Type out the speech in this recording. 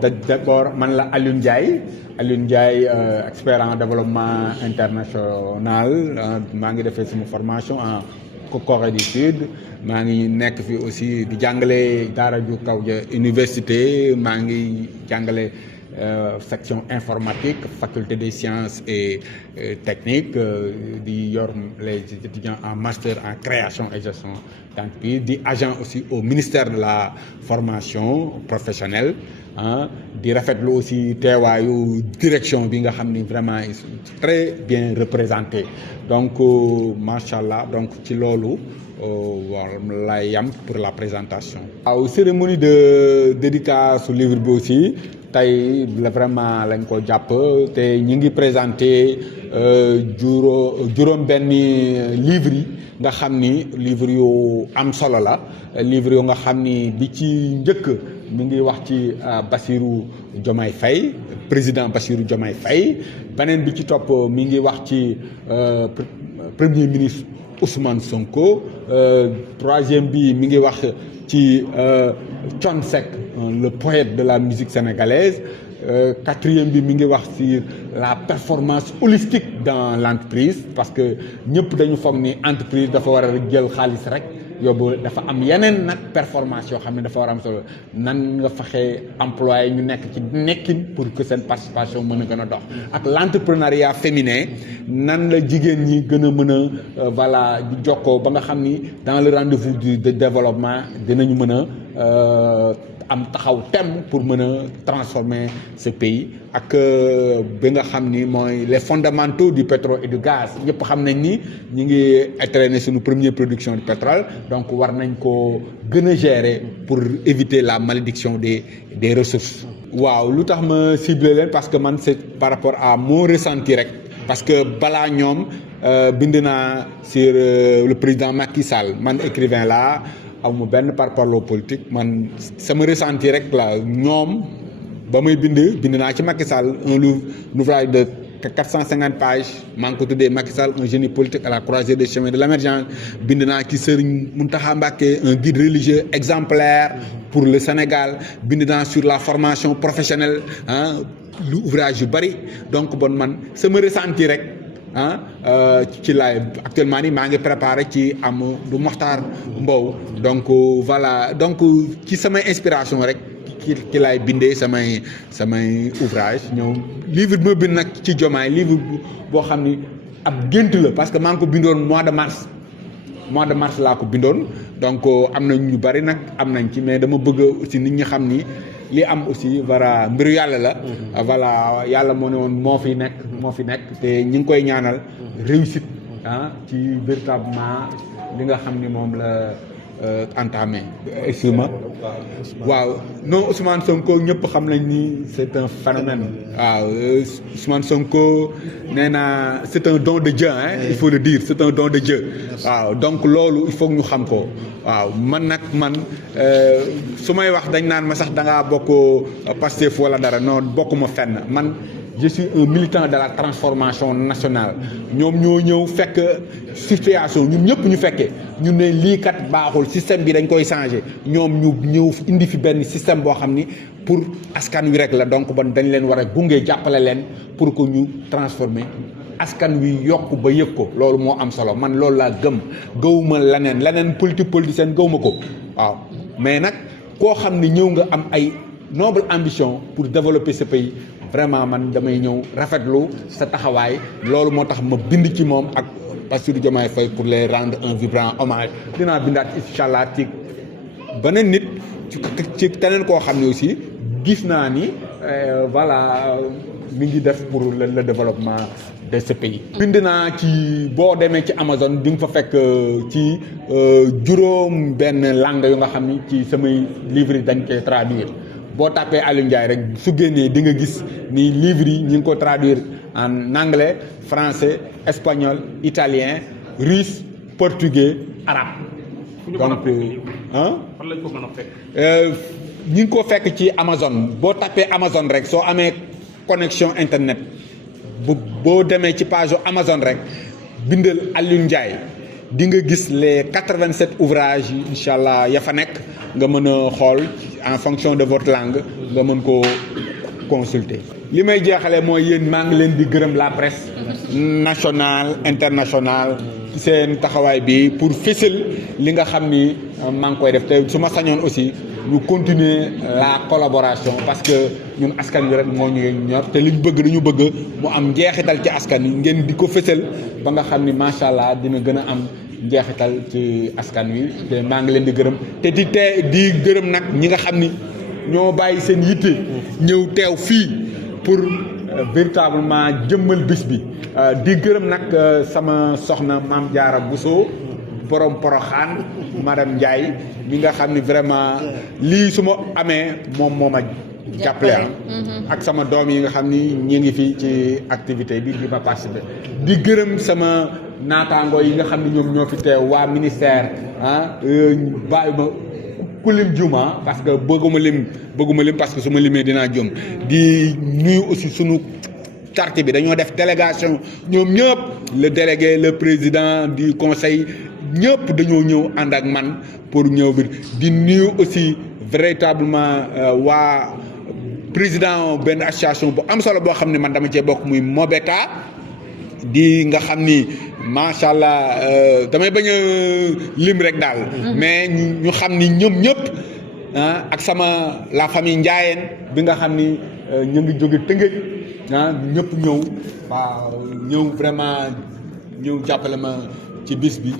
D'abord man la Alioune Ndiaye expert en développement international maa ngi defee sama formation en Corée du Sud maa ngi nekk fi aussi di jàngale daara ju kaw ja université maa ngi jàngale section informatique faculté des sciences et techniques di yor les étudiants en master en création et gestion d'entreprise di agent aussi au ministère de la formation professionnelle di rafetlu aussi teewaayu direction bi nga xam ni vraiment ils sont très bien représentés donc macha allah donc ci loolu lay yam pour la présentation. waaw cérémonie de dédicace livre bi aussi tey la vraiment lañ ko jàpp te ñi ngi présenté juróom-benni livre yi nga xam ni livre yu am solo la livre yu nga xam ni bi ci njëkk mi ngi wax ci Bassirou Diomaye Faye président Bassirou Diomaye Faye beneen bi ci topp mi ngi wax ci premier ministre Ousmane Sonko troisième bi mi ngi wax ci Thione Seck le poète de la musique sénégalaise quatrième bi mi ngi wax sur la performance holistique dans l'entreprise parce que ñëpp dañu foog ni entreprise dafa war a jël xaalis rek yóbbu dafa am yeneen nag performance yoo xam ne dafa war a am solo nan nga fexe employé ñu nekk ci nekkin pour que seen participation mën a gën a dox ak l'entrepreneuriat féminin nan la jigéen ñi gën a mën a voilà di jokkoo ba nga xam ni dans le rendez-vous du développement dinañu mën a am taxaw thème pour mën a transformer ce pays ak bi nga xam ni mooy les fondamentaux du pétrole et du gaz ñëpp xam nañ ni ñi ngi entraîner suñu première production de pétrole donc war nañ ko gën a gérer pour éviter la malédiction des ressources. waaw lu tax ma ciblé leen parce que man c'est par rapport à mon ressenti rek parce que balaa ñoom bind naa sur le président Macky Sall man écrivain là. awma benn parparloo politique man sama ressenti rek la ñoom ba may bind naa ci Macky Sall un ouvrage de 450 pages maa ngi ko tuddee Macky Sall un génie politique à la croisée des chemins de l'émergence bind naa ci Serigne Mountakha Mbacké un guide religieux exemplaire pour le Sénégal bind naa sur la formation professionnelle lu ouvrage yu bari donc bon man sama ressenti rek ci laay actuellement ni maa ngi préparé ci am du Mokhtar Mbow donc voilà donc ci samay inspiration rek ci laay bindee samay ouvrage ñëw livre bi ma bind nag ci Diomaye livre boo xam ni ab gént la parce que maa ngi ko bindoon mois de mars laa ko bindoon donc am na ñu bari nag am nañ ci mais dama bëgg aussi nit ñi xam ni li am aussi voilà mbiru yàlla la voilà yàlla moo ne woon moo fi nekk te ñi ngi koy ñaanal réussite ci véritablement li nga xam ni moom la entamé excuse-moi waaw non Ousmane Sonko ñëpp xam nañ ni c'est un phénomène waaw Ousmane Sonko nee na c'est un don de Dieu il faut le dire c'est un don de Dieu waaw donc loolu il faut ñu xam ko waaw man su may wax dañ naan ma sax da ngaa bokk Pastef wala dara non bokkuma fenn man je suis un militant de la transformation nationale ñoom ñoo ñëw fekk situation ñun ñëpp ñu fekkee ñu ne lii kat baaxul système bi dañ koy changer ñoom ñu ñëw indi fi benn système boo xam ni pour askan wi rek la donc bon dañ leen war a gunge jàppale leen pour que ñu transformer askan wi yokk ba yëg ko loolu moo am solo man loolu laa gëwuma leneen politicienne gëwuma ko waaw mais nag koo xam ni ñëw nga am ay noble ambition pour développer ce pays vraiment man damay ñëw rafetlu sa taxawaay loolu moo tax ma bind ci moom ak Bassirou Diomaye Faye pour les rendre un vibrant hommage dinaa bindaat incha allah ci beneen nit ci keneen koo xam ne aussi gis naa ni voilà mi ngi def pour le développement de ce pays. bind naa ci boo demee ci Amazon di nga fa fekk ci juróom benn langue yu nga xam ni ci samay livre yi dañ koy traduire boo tapé Alioune Ndiaye rek su génnee di nga gis ni livre yi ñu ngi ko traduire en anglais français espagnol italien russe portugais arabe. donc fan lañ ko mën a fekk. ñu ngi ko fekk ci Amazon boo tapé Amazon rek soo amee connexion internet boo demee ci page Amazon rek bindal Alioune Ndiaye di nga gis les 87 ouvrages incha allah ya fa nekk nga mën a xool en fonction de votre langue nga mën koo consulter. li may jeexalee mooy yéen maa ngi leen di gërëm la presse nationale internationale ci seen taxawaay bi pour fësal li nga xam ni maa ngi koy def te su ma sañoon aussi ñu continuer la collaboration parce que ñun askan wi rek moo ñu ñor te liñ bëgg dañu bëgg mu am njeexital ci askan wi ngeen di ko fësal ba nga xam ni macha allah dina gën a am njeexital ci askan wi te maa ngi leen di gërëm te di gërëm nag ñi nga xam ni ñoo bàyyi seen yitte ñëw teew fii pour véritablement jëmmal bis bi di gërëm nag sama soxna Mame Diarra Bousso borom Poroxaan madame Ndiaye mi nga xam ni vraiment lii su ma amee moom moo ma jàppale ak sama doom yi nga xam ni ñi ngi fi ci activité bi di ma participer di gërëm sama naataangoo yi nga xam ni ñoom ñoo fi teew waa ministère bàyyi ma ku lim juma parce que bëgguma lim parce que su ma limee dinaa jum di nuyu aussi sunu quartier bi dañoo def délégation ñoom ñëpp le délégué le président du conseil ñëpp dañoo ñëw ànd ak man pour ñëw bi di nuyu aussi véritablement waa président benn association bu am solo boo xam ne man dama cee bokk muy Mobeta di nga xam ni macha allah damay bañ a lim rek daal. mais ñu xam ni ñoom ñëpp ak sama la famille Ndiayeen bi nga xam ni ñu ngi jóge Tëngéej ñëpp ñëw waaw ñëw vraiment ñëw jàppale ma ci bis bi.